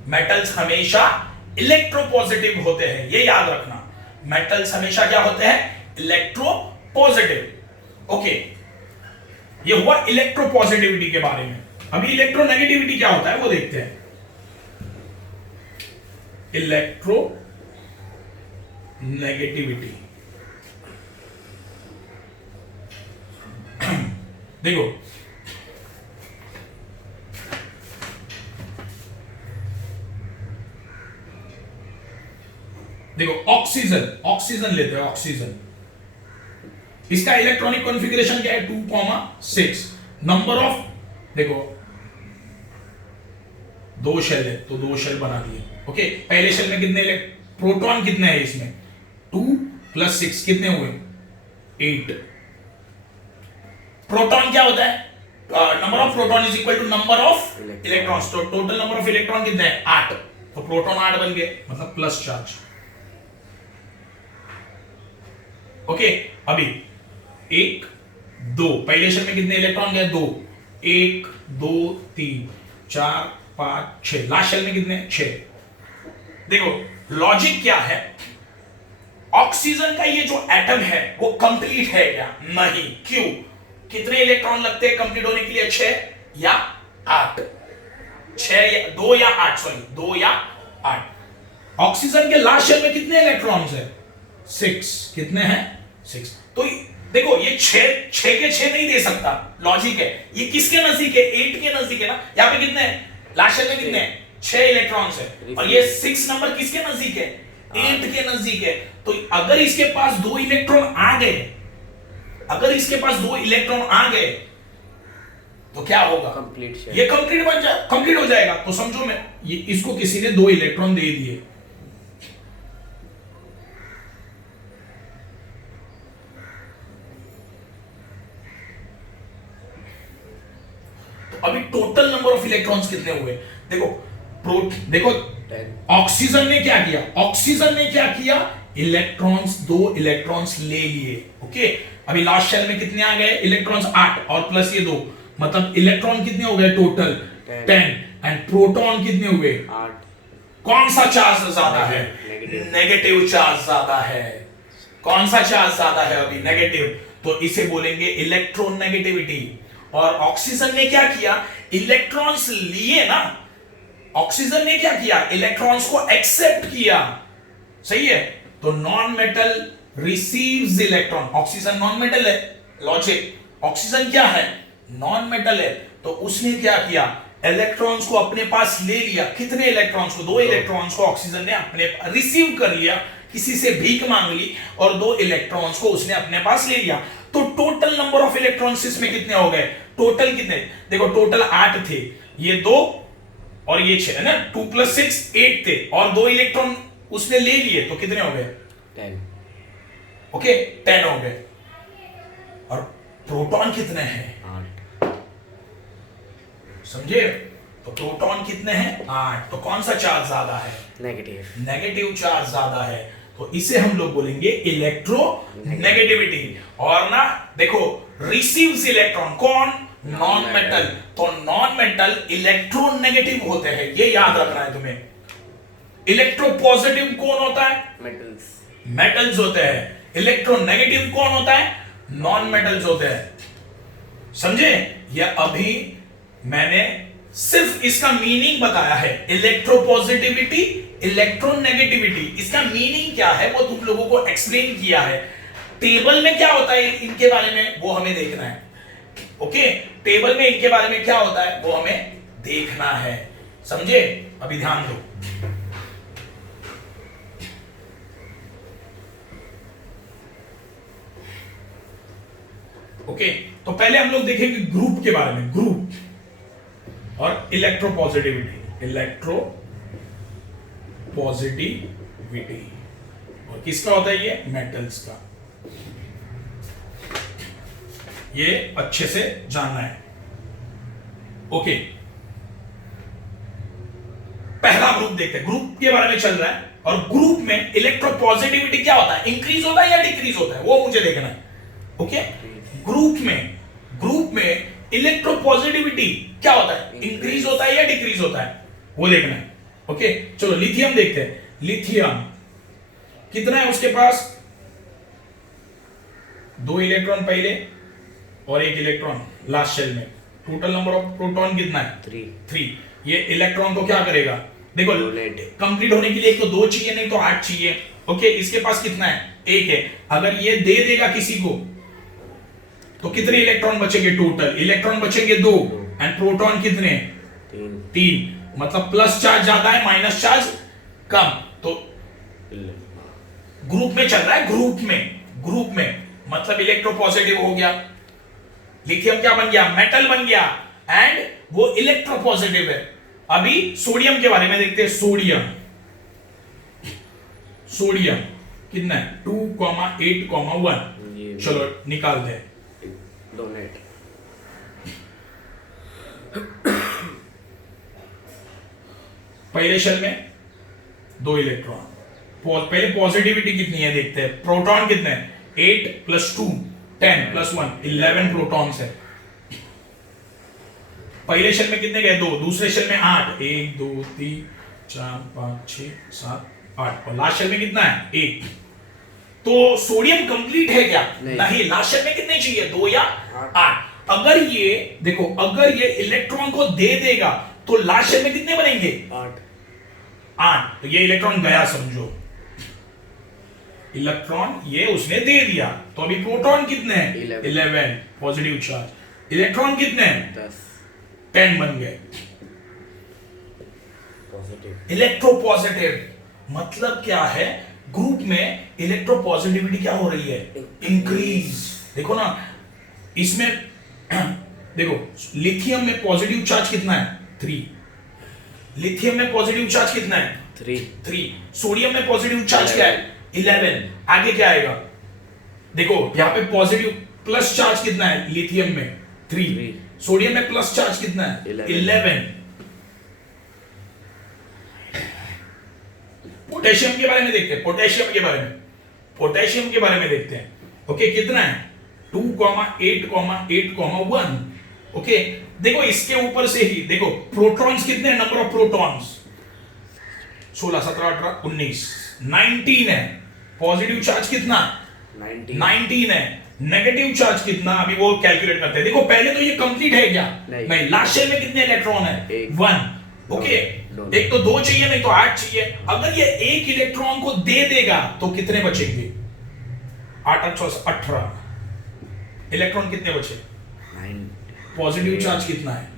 metals हमेशा इलेक्ट्रोपॉजिटिव होते हैं, ये याद रखना। मेटल्स हमेशा क्या होते हैं, इलेक्ट्रोपॉजिटिव। ओके, ये हुआ इलेक्ट्रोपॉजिटिविटी के बारे में। अभी इलेक्ट्रोनेगेटिविटी क्या होता है वो देखते हैं। इलेक्ट्रोनेगेटिविटी देखो, ऑक्सीजन लेते हैं, ऑक्सीजन, इसका इलेक्ट्रॉनिक कॉन्फ़िगरेशन क्या है, 2,6। नंबर ऑफ, देखो 2 शेल है तो 2 शेल बना दिए, ओके। पहले शेल में कितने प्रोटॉन कितने हैं इसमें, 2 + 6 कितने हुए, 8। प्रोटॉन क्या होता है, number of proton is equal to number of electrons. तो टोटल नंबर ऑफ इलेक्ट्रॉन कितने हैं, 8। तो प्रोटॉन 8 बन गए, मतलब प्लस चार्ज, ओके। अभी 1 2, पहले शेल में कितने इलेक्ट्रॉन गए, 2, 1 2 3 4 5 6, लास्ट शेल में कितने, 6। देखो लॉजिक क्या है, ऑक्सीजन का ये जो एटम है वो कंप्लीट है क्या, नहीं, क्यों, कितने इलेक्ट्रॉन लगते हैं कंप्लीट होने के लिए, 6 या 8, 6 या 2 या 8, सॉरी 2 या 8। ऑक्सीजन के लास्ट शेल में कितने इलेक्ट्रॉन्स है, 6, कितने हैं, 6। तो देखो ये 6 के 6 नहीं दे सकता, लॉजिक है, ये किसके नजदीक है, 8 के नजदीक है ना। यहां पे कितने हैं, लास्ट शेल में कितने हैं, 6 इलेक्ट्रॉन्स है, और ये 6 नंबर किसके नजदीक है, 8 के नजदीक है। तो अगर इसके पास 2 इलेक्ट्रॉन आ गए, अगर इसके पास 2 इलेक्ट्रॉन आ गए तो क्या होगा, ये कंप्लीट हो जाएगा। तो समझो, मैं ये इसको किसी ने 2 इलेक्ट्रॉन दे दिए, तो अभी टोटल नंबर ऑफ इलेक्ट्रॉन्स कितने हुए, देखो देखो ऑक्सीजन ने क्या किया, ऑक्सीजन ने क्या किया, इलेक्ट्रॉन्स, 2 इलेक्ट्रॉन्स ले लिए। ओके, अभी लास्ट शेल में कितने आ गए इलेक्ट्रॉन्स, 8 और प्लस ये 2, मतलब इलेक्ट्रॉन कितने हो गए टोटल 10 एंड प्रोटॉन कितने हुए 8। कौन सा चार्ज ज्यादा है, नेगेटिव चार्ज ज्यादा है। कौन सा चार्ज ज्यादा है अभी, नेगेटिव, तो इसे बोलेंगे इलेक्ट्रोनेगेटिविटी। और ऑक्सीजन ने क्या किया, इलेक्ट्रॉन्स लिए ना, ऑक्सीजन ने क्या किया, इलेक्ट्रॉन्स को एक्सेप्ट किया, सही है। तो non metal receives electron, oxygen non metal है, लॉजिक, ऑक्सीजन क्या है, नॉन मेटल है, तो उसने क्या किया, इलेक्ट्रॉन्स को अपने पास ले लिया। कितने इलेक्ट्रॉन्स को, 2 इलेक्ट्रॉन्स को ऑक्सीजन ने अपने रिसीव कर लिया, किसी से भीख मांग ली और 2 इलेक्ट्रॉन्स को उसने अपने पास ले लिया। तो टोटल नंबर ऑफ इलेक्ट्रॉन्स इसमें कितने हो गए, टोटल कितने, देखो टोटल 8 थे, ये 2 और ये 6 है ना, 2 + 6 8 थे, और 2 इलेक्ट्रॉन उसने ले लिए, तो कितने हो गए 10। ओके 10 हो गए। और प्रोटॉन कितने हैं 8। समझे, तो प्रोटॉन कितने हैं 8, तो कौन सा चार्ज ज्यादा है, नेगेटिव, नेगेटिव चार्ज ज्यादा है, तो इसे हम लोग बोलेंगे इलेक्ट्रो नेगेटिविटी। और ना देखो रिसीव्स इलेक्ट्रॉन कौन, नॉन मेटल, तो नॉन मेटल इलेक्ट्रोनेगेटिव होते हैं, ये याद रखना है तुम्हें। इलेक्ट्रोपॉजिटिव कौन होता है, मेटल्स, मेटल्स होते हैं। इलेक्ट्रोनेगेटिव कौन होता है, नॉन मेटल्स होते हैं, समझे। या अभी मैंने सिर्फ इसका मीनिंग बताया है, इलेक्ट्रोपॉजिटिविटी, इलेक्ट्रोनेगेटिविटी, इसका मीनिंग क्या है वो तुम लोगों को एक्सप्लेन किया है। टेबल में क्या होता है इनके बारे में वो हमें देखना है, ओके, टेबल में इनके बारे में क्या होता है वो हमें देखना है, समझे। अभी ध्यान दो, ओके, तो पहले हम लोग देखेंगे ग्रुप के बारे में, ग्रुप और इलेक्ट्रोपॉजिटिविटी, इलेक्ट्रोपॉजिटिविटी, और किसका होता है ये, मेटल्स का। ये अच्छे से जानना है, ओके। पहला ग्रुप देखते हैं, ग्रुप के बारे में चल रहा है, और ग्रुप में इलेक्ट्रोपॉजिटिविटी क्या होता है, इंक्रीज होता है या डिक्रीज होता है वो मुझे देखना है, ओके। ग्रुप में इलेक्ट्रोपॉजिटिविटी क्या होता है, इंक्रीज होता है या डिक्रीज होता है वो देखना है, ओके। चलो लिथियम देखते हैं, लिथियम कितना है उसके पास, 2 इलेक्ट्रॉन पहले और 1 इलेक्ट्रॉन लास्ट शेल में, टोटल नंबर ऑफ प्रोटॉन कितना है 3। ये इलेक्ट्रॉन को क्या करेगा, देखो कंप्लीट होने के लिए एक तो 2 चाहिए, नहीं तो 8 चाहिए, ओके। इसके पास कितना है 1 है, अगर ये दे देगा किसी को तो कितने इलेक्ट्रॉन बचेंगे, टोटल इलेक्ट्रॉन बचेंगे 2 एंड प्रोटॉन कितने 3, मतलब प्लस चार्ज ज्यादा है माइनस चार्ज कम, तो ग्रुप में चल रहा है, ग्रुप में मतलब इलेक्ट्रोपॉजिटिव हो गया, लिथियम क्या बन गया, मेटल बन गया एंड वो इलेक्ट्रोपॉजिटिव है। अभी सोडियम के बारे में देखते हैं, सोडियम कितना है 2,8,1, चलो निकालते हैं, डोनेट, पहले शेल में 2 इलेक्ट्रॉन, पहले पॉजिटिविटी कितनी है देखते हैं, प्रोटॉन कितने हैं 8 + 2 10 + 1 11 प्रोटॉन्स है। पहले शेल में कितने गए 2, दूसरे शेल में 8, 1 2 3 4 5 6 7 8, और लास्ट शेल में कितना है 1। तो सोडियम कंप्लीट है क्या, नहीं, लास्ट शेल में कितने चाहिए 2 या 8। अगर ये देखो, अगर ये इलेक्ट्रॉन को दे देगा तो लास्ट शेल में कितने बनेंगे 8, तो ये इलेक्ट्रॉन गया समझो, इलेक्ट्रॉन ये उसने दे दिया, तो अभी प्रोटॉन कितने हैं 11 पॉजिटिव चार्ज, इलेक्ट्रॉन कितने हैं 10 बन गए पॉजिटिव, इलेक्ट्रोपॉजिटिव। मतलब क्या है, ग्रुप में इलेक्ट्रोपॉजिटिविटी क्या हो रही है, इंक्रीज। देखो ना इसमें देखो लिथियम में पॉजिटिव चार्ज कितना है 3, लिथियम में पॉजिटिव चार्ज कितना है 3, सोडियम में पॉजिटिव चार्ज क्या है 11, आगे क्या आएगा, देखो यहां पे पॉजिटिव प्लस चार्ज कितना है लिथियम में 3, सोडियम में प्लस चार्ज कितना है 11, पोटेशियम के बारे में देखते हैं, पोटेशियम के बारे में, पोटेशियम के बारे में देखते हैं। ओके, कितना है 2,8,8,1। ओके, देखो इसके ऊपर से ही देखो प्रोटॉन्स कितने, नंबर ऑफ प्रोटॉन्स 16, 17, 18, 19, 19 है। पॉजिटिव चार्ज कितना 19 है। नेगेटिव चार्ज कितना, अभी वो कैलकुलेट करते हैं। देखो पहले तो ये कंप्लीट है क्या, नहीं। लास्ट शेल में कितने इलेक्ट्रॉन है 1। ओके, एक तो 2 चाहिए, नहीं तो 8 चाहिए। अगर ये एक इलेक्ट्रॉन को दे देगा तो कितने बचेंगे, 8, 18 इलेक्ट्रॉन कितने बचे, 9। पॉजिटिव चार्ज कितना है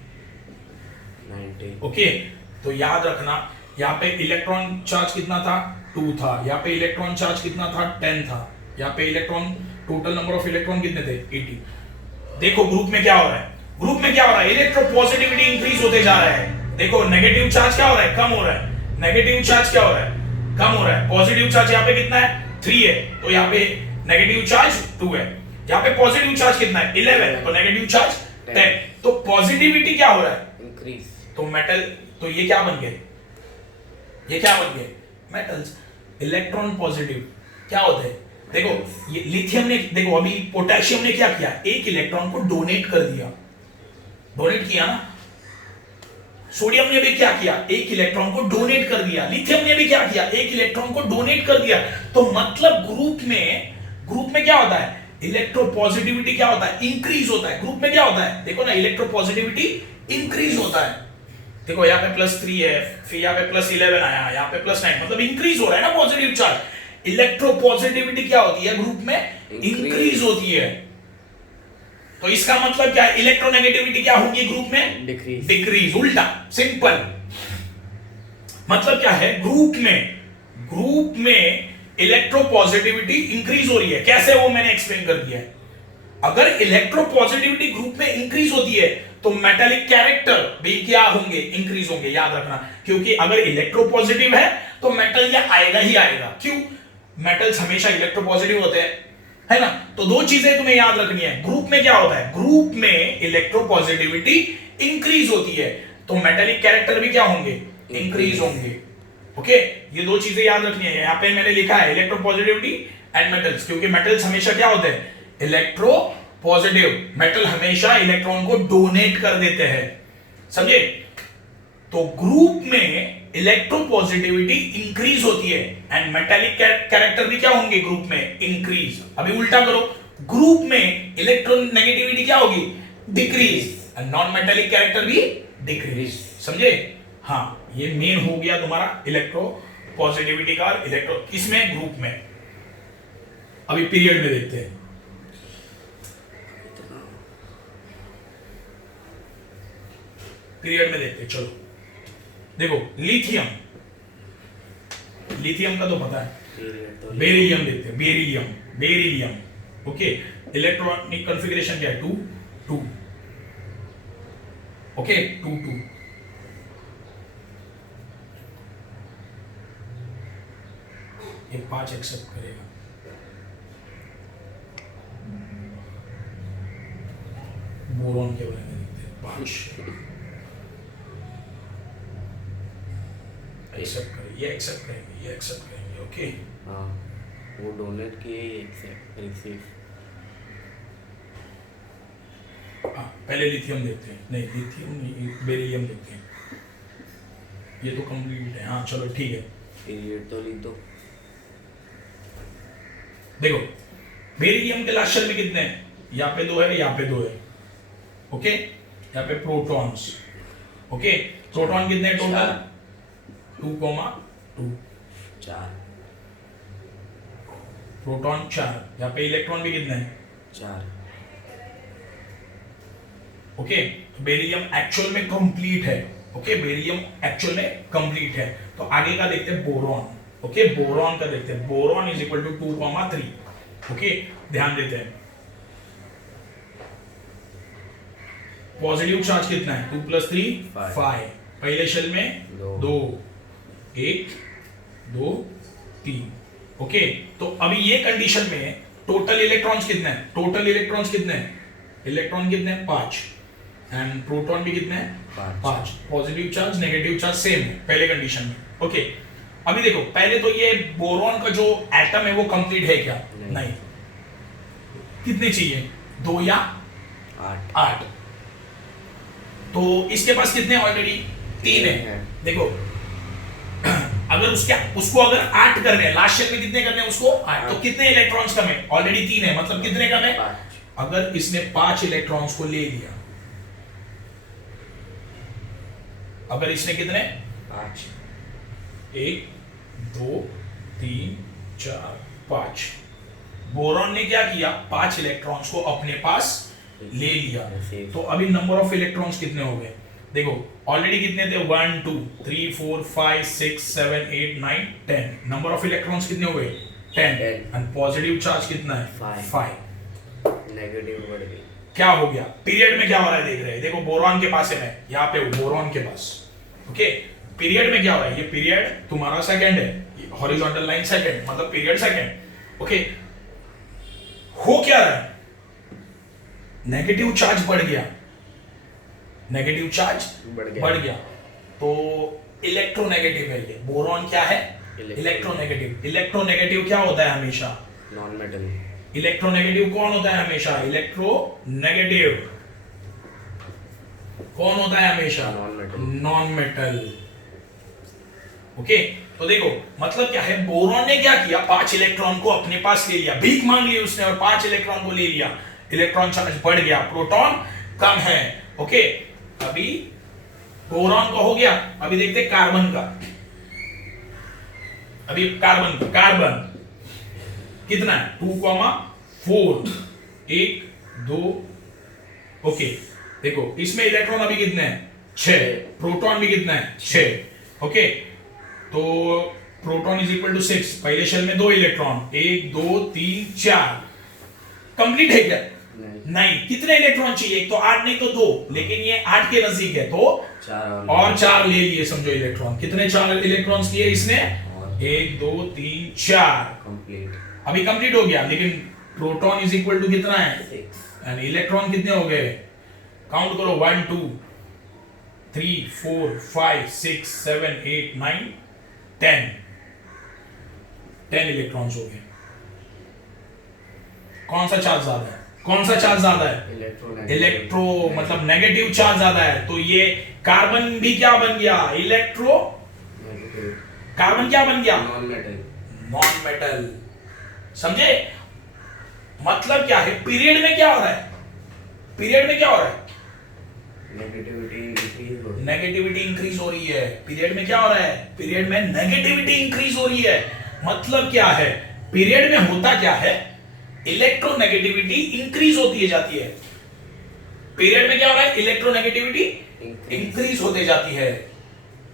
90। ओके, तो याद रखना यहाँ पे इलेक्ट्रॉन चार्ज कितना था 2 था, यहाँ पे इलेक्ट्रॉन चार्ज कितना था 10 था, यहाँ पे electron total number of electron कितने थे 80। देखो ग्रुप में क्या हो रहा है, ग्रुप में क्या हो रहा है, इलेक्ट्रोपॉजिटिविटी इंक्रीज होते जा रहा है। देखो नेगेटिव चार्ज क्या हो रहा है, कम हो रहा है। नेगेटिव चार्ज क्या हो रहा है, कम हो रहा है। पॉजिटिव चार्ज यहाँ पे कितना है 3 है, तो यहाँ पे नेगेटिव चार्ज 2 है। यहाँ पे पॉजिटिव चार्ज कितना है 11, तो नेगेटिव चार्ज 10। तो पॉजिटिविटी क्या हो रहा है, इंक्रीज। तो मेटल, तो ये क्या बन गए, ये क्या बन गए मेटल्स। इलेक्ट्रॉन पॉजिटिव क्या होते हैं, देखो ये लिथियम ने, देखो अभी पोटेशियम ने क्या किया, एक इलेक्ट्रॉन को डोनेट कर दिया, डोनेट किया ना। सोडियम ने भी क्या किया, एक इलेक्ट्रॉन को डोनेट कर दिया। लिथियम ने भी क्या किया, एक इलेक्ट्रॉन को डोनेट कर दिया। तो मतलब ग्रुप में क्या होता है, इलेक्ट्रोपॉजिटिविटी क्या होता है, इंक्रीज होता है। ग्रुप में क्या होता है, देखो ना, इलेक्ट्रोपॉजिटिविटी इंक्रीज होता है। देखो यहाँ पे +3 है, फिर यहाँ पे +11 आया, यहाँ पे +9, मतलब इंक्रीज हो रहा है ना पॉजिटिव चार्ज। इलेक्ट्रोपॉजिटिविटी क्या होती है ग्रुप में, इंक्रीज होती है। तो इसका मतलब क्या है, इलेक्ट्रोनेगेटिविटी क्या होगी ग्रुप में, डिक्रीज। उल्टा, सिंपल। मतलब क्या है, ग्रुप में इलेक्ट्रोपॉजिटिविटी इंक्रीज हो रही है। कैसे, वो मैंने एक्सप्लेन कर दिया है। अगर इलेक्ट्रोपॉजिटिविटी ग्रुप में इंक्रीज होती है तो मेटालिक कैरेक्टर भी क्या होंगे, इंक्रीज होंगे। याद रखना, क्योंकि अगर इलेक्ट्रोपॉजिटिव है तो मेटल या आएगा ही आएगा। क्यों, मेटल्स हमेशा इलेक्ट्रोपॉजिटिव होते हैं, है ना। तो 2 चीजें तुम्हें याद रखनी है। ग्रुप में क्या होता है, ग्रुप में इलेक्ट्रोपॉजिटिविटी इंक्रीज होती है, तो मेटालिक कैरेक्टर भी क्या होंगे, इंक्रीज होंगे। ओके, ये 2 चीजें याद रखनी है। यहाँ पे मैंने लिखा है इलेक्ट्रोपॉजिटिविटी एंड मेटल्स, क्योंकि मेटल्स हमेशा क्या होते हैं, इलेक्ट्रो पॉजिटिव। मेटल हमेशा इलेक्ट्रॉन को डोनेट कर देते हैं, समझे। तो ग्रुप में इलेक्ट्रोपॉजिटिविटी इंक्रीज होती है एंड मेटालिक कैरेक्टर भी क्या होंगे ग्रुप में, इंक्रीज। अभी उल्टा करो, ग्रुप में इलेक्ट्रोनेगेटिविटी क्या होगी, decrease, and non metallic character भी डिक्रीज। समझे। हाँ, ये मेन हो गया तुम्हारा इलेक्ट्रोपॉजिटिविटी का, किसमें, ग्रुप में। अभी पीरियड में देखते हैं, पीरियड में देखते हैं। चलो देखो, लिथियम का तो पता है, बेरिलियम देखते हैं, बेरिलियम। ओके, इलेक्ट्रॉनिक कॉन्फ़िगरेशन क्या है, 2 2। ओके, 2 2। ये 5 एक्सेप्ट करेगा। बोरॉन के बारे में देखते हैं, 5 एक्सेप्ट करेंगे, ये एक्सेप्ट करेंगे, ये एक्सेप्ट करेंगे। ओके, हाँ, वो डोनेट किए, एक्सेप्ट, रिसीव। हाँ, पहले लिथियम देखते हैं, नहीं लिथियम नहीं, बेरिलियम देखते हैं। ये तो कंप्लीट है। हाँ चलो ठीक है, पीरियड तो लिख दो। देखो बेरिलियम के लास्ट शेल में कितने हैं, यहाँ पे 2 है, यहाँ पे 2 है। ओके, यहाँ पे प्रोटॉन्स। ओके, प्रोटॉन कितने हैं टोटल, 2,2। 4 प्रोटॉन 4। यहाँ पे इलेक्ट्रॉन भी कितने हैं, 4। ओके, तो बेरिलियम एक्चुअल में कंप्लीट है। ओके, बेरिलियम एक्चुअल में कंप्लीट है। तो आगे का देखते हैं बोरॉन। ओके, बोरॉन का देखते हैं, boron is equal to 2,3। Okay, ध्यान देते हैं, पॉजिटिव चार्ज कितना है, 2 + 3 5। पहले शेल में 2 1 2 3। ओके, तो अभी ये कंडीशन में टोटल इलेक्ट्रॉन्स कितने हैं, टोटल इलेक्ट्रॉन्स कितने हैं, इलेक्ट्रॉन कितने हैं 5, एंड प्रोटॉन भी कितने हैं 5। Positive charge negative charge same है पहले कंडीशन में। ओके, अभी देखो पहले तो ये बोरॉन का जो एटम है वो कंप्लीट है क्या? नहीं। कितने चाहिए? 2 या 8। तो इसके पास कितने ऑलरेडी? 3 है। देखो अगर उसको अगर 8 करने हैं, लास्ट शेल में कितने करने हैं उसको? 8। तो कितने इलेक्ट्रॉन्स कम है? ऑलरेडी 3 है, मतलब कितने कम है? 5। अगर इसने 5 इलेक्ट्रॉन्स को ले लिया, अगर इसने कितने? 5। 1 2 3 4 5। बोरॉन ने क्या किया? 5 इलेक्ट्रॉन्स को अपने पास ले लिया। तो अभी नंबर ऑफ इलेक्ट्रॉन्स कितने हो गए? देखो ऑलरेडी कितने थे? 1 2 3 4 5 6 7 8 9 10। नंबर ऑफ इलेक्ट्रॉन्स कितने हो गए? 10। एंड पॉजिटिव चार्ज कितना है? 5। नेगेटिव बढ़ गई। क्या हो गया? पीरियड में क्या हो रहा है देख रहे हैं? देखो बोरॉन के पास है, मैं यहाँ पे हूँ बोरॉन के पास। ओके, पीरियड में क्या हो रहा है? ये पीरियड तुम्हारा सेकंड है, हॉरिजॉन्टल लाइन सेकंड, मतलब पीरियड सेकंड। ओके, हो क्या रहा है? नेगेटिव चार्ज बढ़ गया, नेगेटिव चार्ज बढ़ गया। तो इलेक्ट्रोनेगेटिव है ये। बोरॉन क्या है? इलेक्ट्रोनेगेटिव। इलेक्ट्रोनेगेटिव क्या होता है हमेशा? Non metal. इलेक्ट्रोनेगेटिव कौन होता है हमेशा? इलेक्ट्रोनेगेटिव कौन होता है हमेशा? Non metal. ओके, तो देखो मतलब क्या है, बोरॉन ने क्या किया? 5 इलेक्ट्रॉन को अपने पास ले लिया, भीख मांग ली उसने और 5 इलेक्ट्रॉन को ले लिया। इलेक्ट्रॉन चार्ज बढ़ गया, प्रोटॉन कम है। ओके, अभी बोरॉन का हो गया। अभी देखते कार्बन का। अभी कार्बन कितना है? 2,4 1 2। ओके, देखो इसमें इलेक्ट्रॉन अभी कितने हैं? 6। प्रोटॉन भी कितना है? 6। ओके, तो प्रोटॉन इज इक्वल टू 6। पहले शेल में 2 इलेक्ट्रॉन, 1 2 3 4। कंप्लीट है क्या? नहीं। कितने इलेक्ट्रॉन चाहिए? एक तो 8 नहीं तो 2, लेकिन ये 8 के नजदीक है तो 4 और 4 ले लिए समझो इलेक्ट्रॉन। कितने 4 इलेक्ट्रॉन्स लिए इसने? 1 2 3 4। कंप्लीट। अभी कंप्लीट हो गया, लेकिन प्रोटॉन इज इक्वल टू कितना है? 6। एंड इलेक्ट्रॉन कितने हो गए? काउंट करो, 1 2 3 4 5 6 7 8 9 10। 10 इलेक्ट्रॉन्स हो गए। कौन सा चार्ज ज्यादा है? कौन सा चार्ज ज्यादा है? इलेक्ट्रो, मतलब नेगेटिव चार्ज ज्यादा है। तो ये कार्बन भी क्या बन गया? इलेक्ट्रो। कार्बन क्या बन गया? Non metal. Non metal. समझे? मतलब क्या है, पीरियड में क्या हो रहा है? पीरियड में क्या हो रहा है? नेगेटिविटी इंक्रीज हो रही है। पीरियड में क्या हो रहा है? पीरियड में नेगेटिविटी इंक्रीज हो रही है। मतलब क्या है? पीरियड में होता क्या है? इलेक्ट्रोनेगेटिविटी इंक्रीज होती जाती है। पीरियड में क्या हो रहा है? इलेक्ट्रोनेगेटिविटी इंक्रीज होते जाती है।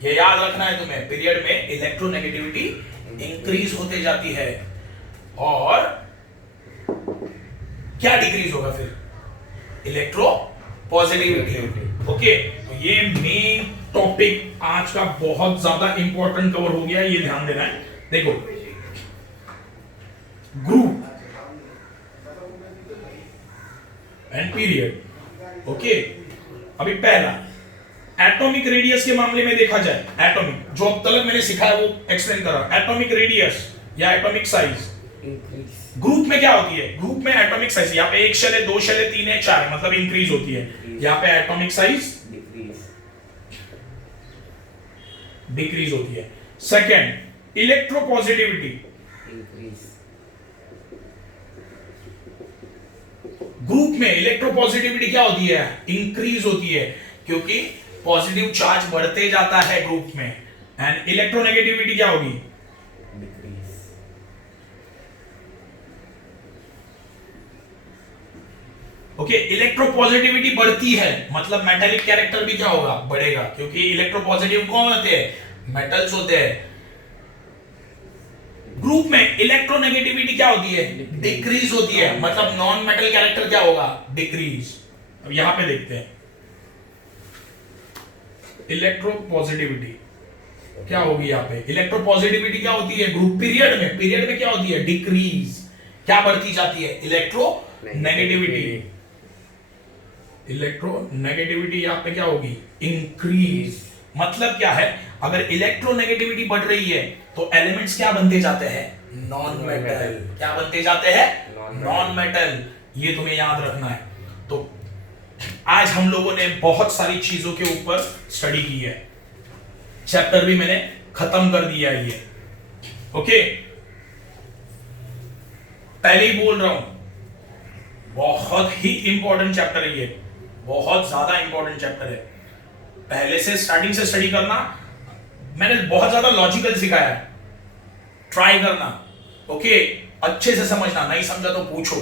ये याद रखना है तुम्हें, पीरियड में इलेक्ट्रोनेगेटिविटी इंक्रीज होते जाती है। और क्या डिक्रीज होगा फिर? Electro positivity. ओके, तो ये मेन टॉपिक आज का बहुत ज्यादा इंपॉर्टेंट कवर हो गया, ये ध्यान देना है। देखो ग्रुप एंड पीरियड। ओके, अभी पहला एटॉमिक रेडियस के मामले में देखा जाए, एटॉमिक जो अब तक मैंने सिखाया वो एक्सप्लेन करा। एटॉमिक रेडियस या एटॉमिक साइज ग्रुप में क्या होती है? ग्रुप में एटॉमिक साइज, यहाँ पे 1 शेल है, 2 शेल है, 3 है, 4 है, मतलब इंक्रीज होती है। यहाँ पे एटॉमिक साइज डिक्रीज होती है। सेकेंड, इलेक्ट्रोपॉजिटिविटी ग्रुप में इलेक्ट्रोपॉजिटिविटी क्या होती है? इंक्रीज होती है, क्योंकि पॉजिटिव चार्ज बढ़ते जाता है ग्रुप में। एंड इलेक्ट्रोनेगेटिविटी क्या होगी? ओके, इलेक्ट्रोपॉजिटिविटी बढ़ती है, मतलब मेटालिक कैरेक्टर भी क्या होगा? बढ़ेगा, क्योंकि इलेक्ट्रोपॉजिटिव कौन होते हैं? मेटल्स होते हैं। ग्रुप में इलेक्ट्रोनेगेटिविटी क्या होती है? डिक्रीज होती है, मतलब नॉन मेटल कैरेक्टर क्या होगा? डिक्रीज। अब यहां पे देखते हैं इलेक्ट्रोपॉजिटिविटी क्या होगी। यहां पे इलेक्ट्रोपॉजिटिविटी क्या होती है? ग्रुप पीरियड में, पीरियड में क्या होती है? डिक्रीज। क्या बढ़ती जाती है? इलेक्ट्रोनेगेटिविटी। इलेक्ट्रोनेगेटिविटी यहां पे क्या होगी? इंक्रीज। मतलब क्या है, अगर इलेक्ट्रोनेगेटिविटी बढ़ रही है तो एलिमेंट्स क्या बनते जाते हैं? Non metal. क्या बनते जाते हैं? Non metal. ये तुम्हें याद रखना है। तो आज हम लोगों ने बहुत सारी चीजों के ऊपर स्टडी की है, चैप्टर भी मैंने खत्म कर दिया है ये। ओके, पहले ही बोल रहा हूं, बहुत ही इंपॉर्टेंट चैप्टर है ये, बहुत ज्यादा इंपॉर्टेंट चैप्टर है। पहले से स्टार्टिंग से स्टडी करना, मैंने बहुत ज्यादा लॉजिकल सिखाया है, ट्राई करना। ओके, अच्छे से समझना, नहीं समझा तो पूछो।